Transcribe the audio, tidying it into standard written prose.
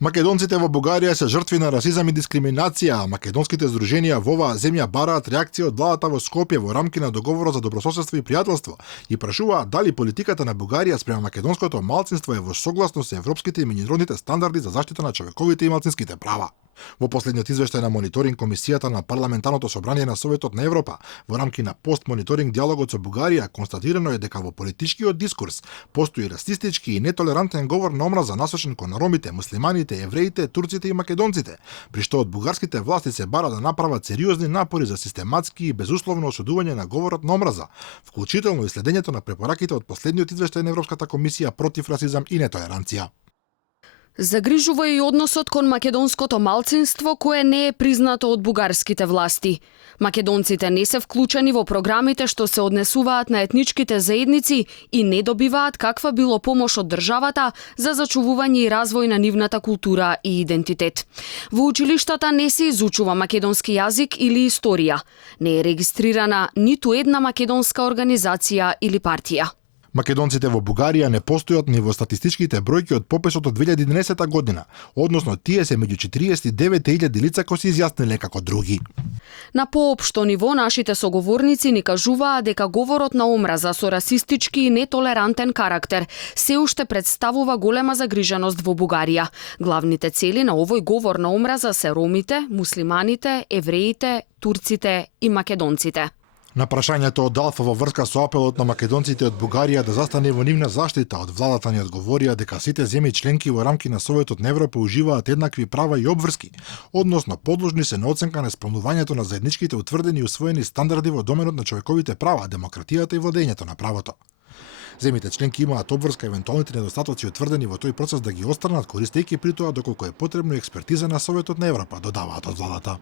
Македонците во Бугарија се жртви на расизам и дискриминација, а македонските здруженија во оваа земја бараат реакција од владата во Скопје во рамки на договорот за добрососедство и пријателство и прашуваат дали политиката на Бугарија спрема македонското малцинство е во согласност со европските и меѓународните стандарди за заштита на човековите и малцинските права. Во последниот извештај на мониторинг комисијата на Парламентарното собрание на Советот на Европа во рамки на постмониторинг диалогот со Бугарија констатирано е дека во политичкиот дискурс постои расистички и нетолерантен говор на омраза насочен кон ромите, муслиманите, евреите, турците и македонците, при што од бугарските власти се бара да направат сериозни напори за систематски и безусловно осудување на говорот на омраза, вклучително и следењето на препораките од последниот извештај на Европската комисија против расизам и нетолеранција. Загрижува и односот кон македонското малцинство кое не е признато од бугарските власти. Македонците не се вклучени во програмите што се однесуваат на етничките заедници и не добиваат каква било помош од државата за зачувување и развој на нивната култура и идентитет. Во училиштата не се изучува македонски јазик или историја. Не е регистрирана ниту една македонска организација или партија. Македонците во Бугарија не постојат ни во статистичките бројки од пописот од 2011 година, односно тие се меѓу 49.000 лица кои се изјасниле како други. На поопшто ниво нашите соговорници ни кажуваа дека говорот на омраза со расистички и нетолерантен карактер се уште представува голема загриженост во Бугарија. Главните цели на овој говор на омраза се ромите, муслиманите, евреите, турците и македонците. На прашањето од Алфа во врска со апелот на македонците од Бугарија да застане во нивна заштита, од владата ни одговорија дека сите земји членки во рамки на Советот на Европа уживаат еднакви права и обврски, односно подложни се на оценка на исполнувањето на заедничките утврдени и усвоени стандарди во доменот на човековите права, демократијата и владењето на правото. Земјите членки имаат обврска евентуалните недостатоци утврдени во тој процес да ги отстранат, користејќи при тоа доколку е потребно експертиза на Советот на Европа, додаваат од владата.